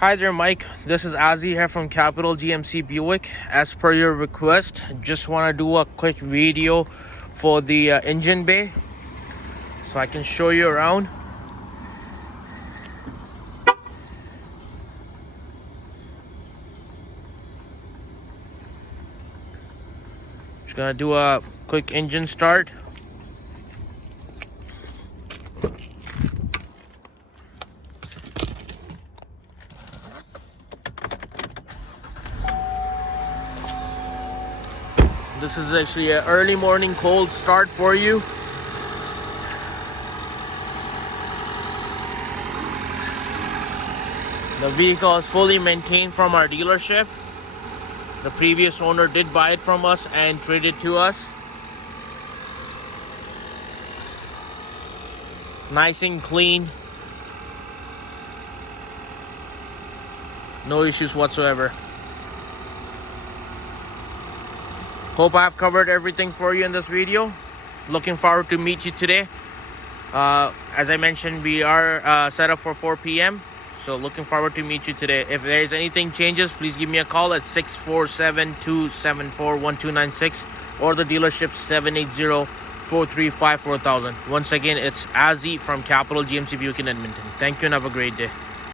Hi there, Mike. This is Ozzy here from Capital GMC Buick. As per your request, just want to do a quick video for the engine bay so I can show you around. Just gonna do a quick engine start. This is actually an early morning cold start for you. The vehicle is fully maintained from our dealership. The previous owner did buy it from us and trade it to us. Nice and clean. No issues whatsoever. Hope I've covered everything for you in this video. Looking forward to meet you today. As I mentioned, we are set up for 4 p.m. So looking forward to meet you today. If there is anything changes, please give me a call at 647-274-1296 or the dealership 780-435-4000. Once again, it's Azzy from Capital GMC Buick in Edmonton. Thank you and have a great day.